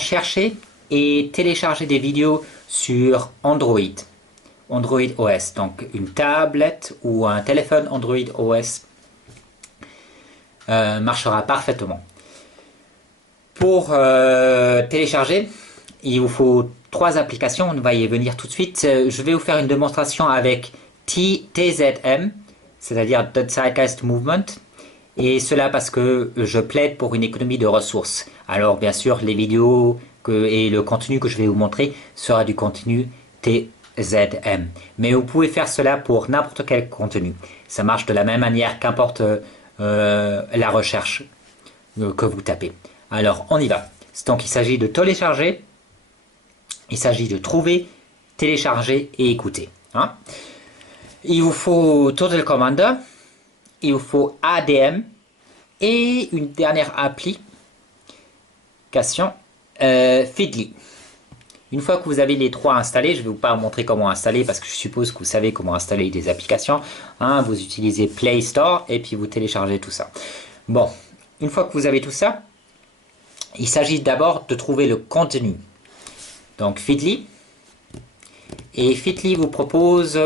Chercher et télécharger des vidéos sur Android, Android OS, donc une tablette ou un téléphone Android OS marchera parfaitement. Pour télécharger, il vous faut 3 applications, on va y venir tout de suite. Je vais vous faire une démonstration avec TZM, c'est-à-dire The Zeitgeist Movement, et cela parce que je plaide pour une économie de ressources. Alors bien sûr, les vidéos et le contenu que je vais vous montrer sera du contenu TZM. Mais vous pouvez faire cela pour n'importe quel contenu. Ça marche de la même manière qu'importe la recherche que vous tapez. Alors on y va. Donc il s'agit de télécharger, il s'agit de trouver, télécharger et écouter. Hein. Il vous faut Total Commander, il vous faut ADM et une dernière application, Feedly. Une fois que vous avez les 3 installés, je ne vais pas vous montrer comment installer parce que je suppose que vous savez comment installer des applications. Hein, vous utilisez Play Store et puis vous téléchargez tout ça. Bon, une fois que vous avez tout ça, il s'agit d'abord de trouver le contenu. Donc Feedly. Et Feedly vous propose...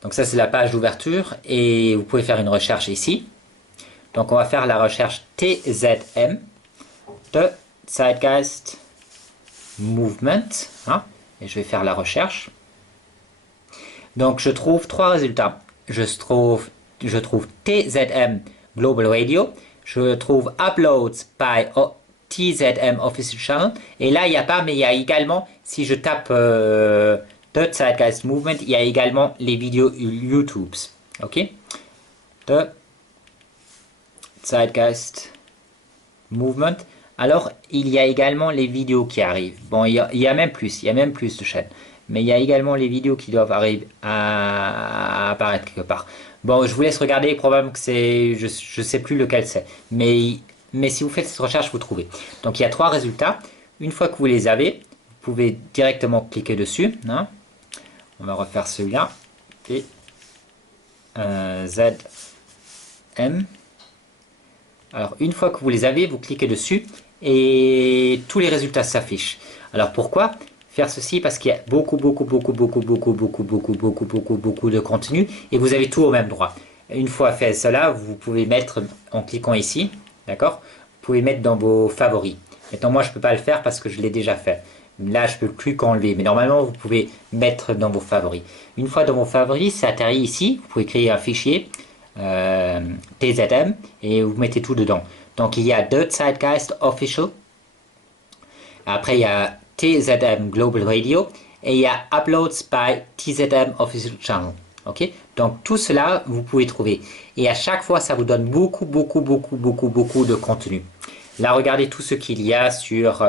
Donc ça c'est la page d'ouverture et vous pouvez faire une recherche ici. Donc on va faire la recherche TZM, The Zeitgeist Movement. Hein, et je vais faire la recherche. Donc je trouve 3 résultats. Je trouve TZM Global Radio. Je trouve Uploads by TZM Official Channel. Et là il n'y a pas, mais il y a également, si je tape... The Zeitgeist Movement, il y a également les vidéos YouTube. Ok? The Zeitgeist Movement. Alors, il y a également les vidéos qui arrivent. Bon, il y a même plus de chaînes. Mais il y a également les vidéos qui doivent arriver à apparaître quelque part. Bon, je vous laisse regarder, probablement que c'est... Je ne sais plus lequel c'est. Mais si vous faites cette recherche, vous trouvez. Donc, il y a 3 résultats. Une fois que vous les avez, vous pouvez directement cliquer dessus. Hein. On va refaire celui-là. Et ZM. Alors, une fois que vous les avez, vous cliquez dessus et tous les résultats s'affichent. Alors, pourquoi faire ceci? Parce qu'il y a beaucoup de contenu et vous avez tout au même droit. Une fois fait cela, vous pouvez mettre, en cliquant ici, d'accord? Vous pouvez mettre dans vos favoris. Maintenant, moi, je ne peux pas le faire parce que je l'ai déjà fait. Là, je ne peux plus qu'enlever. Mais normalement, vous pouvez mettre dans vos favoris. Une fois dans vos favoris, ça atterrit ici. Vous pouvez créer un fichier TZM et vous mettez tout dedans. Donc, il y a The Zeitgeist Official. Après, il y a TZM Global Radio. Et il y a Uploads by TZM Official Channel. Ok? Donc, tout cela, vous pouvez trouver. Et à chaque fois, ça vous donne beaucoup de contenu. Là, regardez tout ce qu'il y a sur...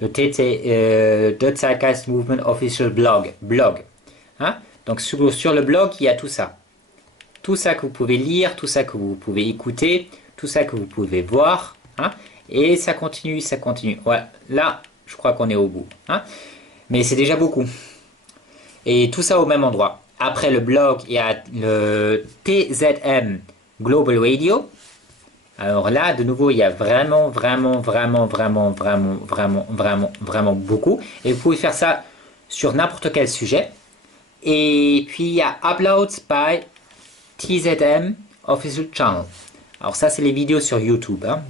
le The Zeitgeist Movement Official blog. Hein? Donc sur le blog, il y a tout ça. Tout ça que vous pouvez lire, tout ça que vous pouvez écouter, tout ça que vous pouvez voir. Hein? Et ça continue. Voilà. Là, je crois qu'on est au bout. Hein? Mais c'est déjà beaucoup. Et tout ça au même endroit. Après le blog, il y a le TZM Global Radio. Alors là, de nouveau, il y a vraiment beaucoup. Et vous pouvez faire ça sur n'importe quel sujet. Et puis, il y a Uploads by TZM Official Channel. Alors ça, c'est les vidéos sur YouTube, hein,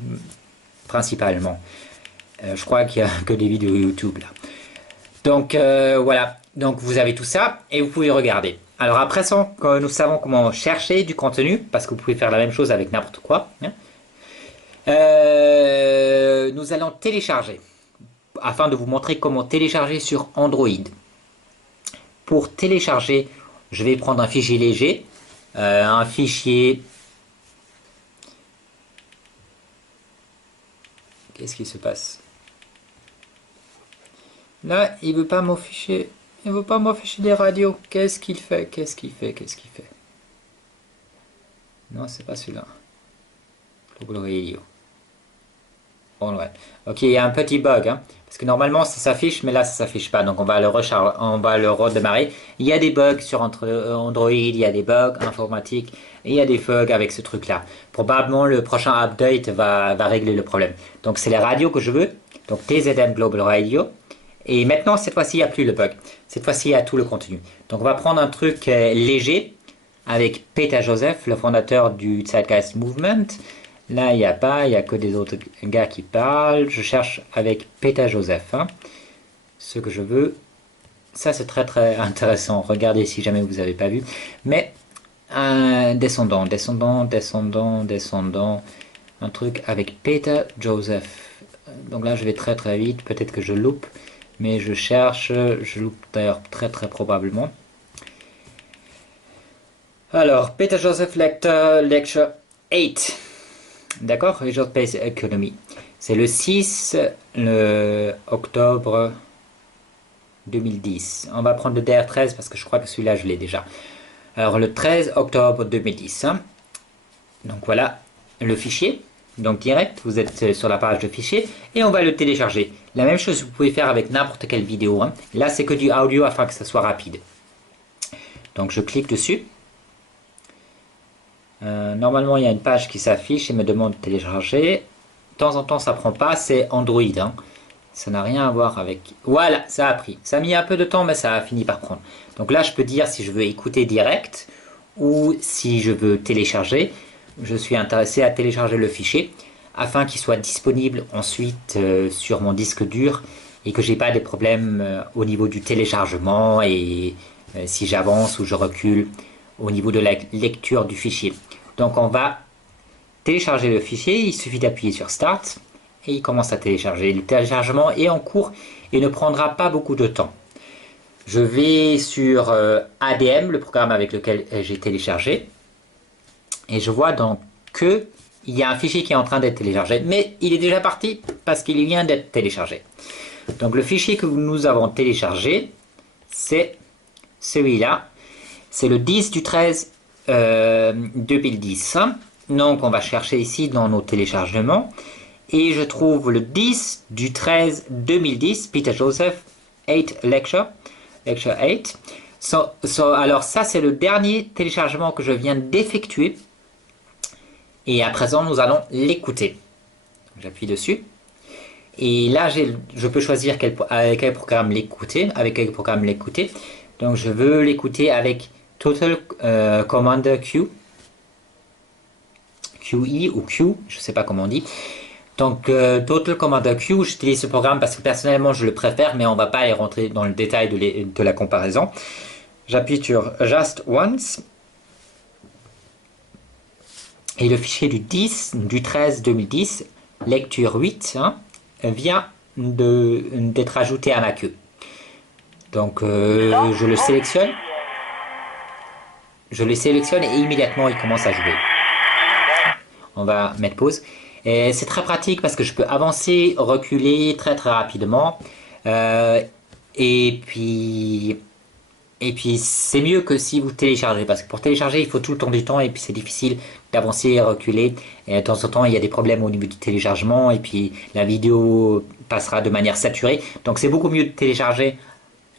principalement. Je crois qu'il n'y a que des vidéos YouTube là. Donc, voilà. Donc, vous avez tout ça et vous pouvez regarder. Alors après ça, nous savons comment chercher du contenu, parce que vous pouvez faire la même chose avec n'importe quoi. Hein. Nous allons télécharger afin de vous montrer comment télécharger sur Android. Pour télécharger, je vais prendre un fichier léger, un fichier... Qu'est-ce qui se passe? Là, il veut pas m'afficher. Il veut pas m'afficher des radios. Qu'est-ce qu'il fait? Non, c'est pas celui-là. Global Radio. Ok, il y a un petit bug, hein, parce que normalement ça s'affiche, mais là ça s'affiche pas, donc on va le redémarrer. Il y a des bugs sur Android, il y a des bugs informatiques, et il y a des bugs avec ce truc-là. Probablement le prochain update va régler le problème. Donc c'est les radios que je veux, Donc TZM Global Radio. Et maintenant, cette fois-ci, il n'y a plus le bug. Cette fois-ci, il y a tout le contenu. Donc on va prendre un truc léger avec Peter Joseph, le fondateur du Zeitgeist Movement. Là, il n'y a pas, il n'y a que des autres gars qui parlent. Je cherche avec Peter Joseph. Hein, ce que je veux. Ça, c'est très très intéressant. Regardez si jamais vous n'avez pas vu. Mais, descendant. Un truc avec Peter Joseph. Donc là, je vais très très vite. Peut-être que je loupe. Mais je cherche. Je loupe d'ailleurs très très probablement. Alors, Peter Joseph Lecture 8. D'accord, Regional Space Economy. C'est le 6 octobre 2010. On va prendre le DR13 parce que je crois que celui-là, je l'ai déjà. Alors, le 13 octobre 2010. Hein. Donc voilà le fichier. Donc direct, vous êtes sur la page de fichier et on va le télécharger. La même chose, vous pouvez faire avec n'importe quelle vidéo. Hein. Là, c'est que du audio afin que ça soit rapide. Donc, je clique dessus. Normalement, il y a une page qui s'affiche et me demande de télécharger. De temps en temps, ça prend pas. C'est Android. Hein. Ça n'a rien à voir avec... Voilà, ça a pris. Ça a mis un peu de temps, mais ça a fini par prendre. Donc là, je peux dire si je veux écouter direct ou si je veux télécharger. Je suis intéressé à télécharger le fichier afin qu'il soit disponible ensuite sur mon disque dur et que j'ai pas des problèmes au niveau du téléchargement et si j'avance ou je recule au niveau de la lecture du fichier. Donc on va télécharger le fichier, il suffit d'appuyer sur Start et il commence à télécharger. Le téléchargement est en cours et ne prendra pas beaucoup de temps. Je vais sur ADM, le programme avec lequel j'ai téléchargé, et je vois donc que il y a un fichier qui est en train d'être téléchargé, mais il est déjà parti parce qu'il vient d'être téléchargé. Donc le fichier que nous avons téléchargé, c'est celui-là. C'est le 10 du 13 2010. Donc on va chercher ici dans nos téléchargements. Et je trouve le 10 du 13 2010, Peter Joseph 8 Lecture 8. Alors ça c'est le dernier téléchargement que je viens d'effectuer. Et à présent nous allons l'écouter. J'appuie dessus. Et là je peux choisir avec quel programme l'écouter. Donc je veux l'écouter avec Total Commander Q. QE ou Q, je ne sais pas comment on dit. Donc Total Commander Q, j'utilise ce programme parce que personnellement je le préfère, mais on ne va pas aller rentrer dans le détail de la comparaison. J'appuie sur Just Once. Et le fichier du 13 2010, lecture 8, hein, vient d'être ajouté à ma queue. Donc je le sélectionne. Et immédiatement il commence à jouer. On va mettre pause. C'est très pratique parce que je peux avancer, reculer très très rapidement. Et puis c'est mieux que si vous téléchargez, parce que pour télécharger il faut tout le temps du temps et puis c'est difficile d'avancer et reculer. Et de temps en temps il y a des problèmes au niveau du téléchargement et puis la vidéo passera de manière saturée. Donc c'est beaucoup mieux de télécharger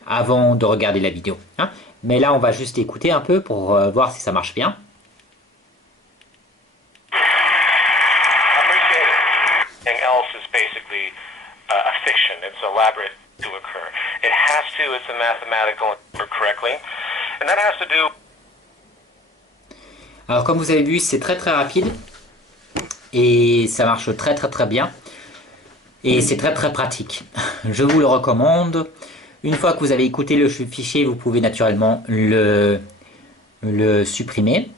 avant de regarder la vidéo. Hein. Mais là on va juste écouter un peu pour voir si ça marche bien. Alors comme vous avez vu, c'est très très rapide et ça marche très très très bien et c'est très très pratique. Je vous le recommande. Une fois que vous avez écouté le fichier, vous pouvez naturellement le supprimer.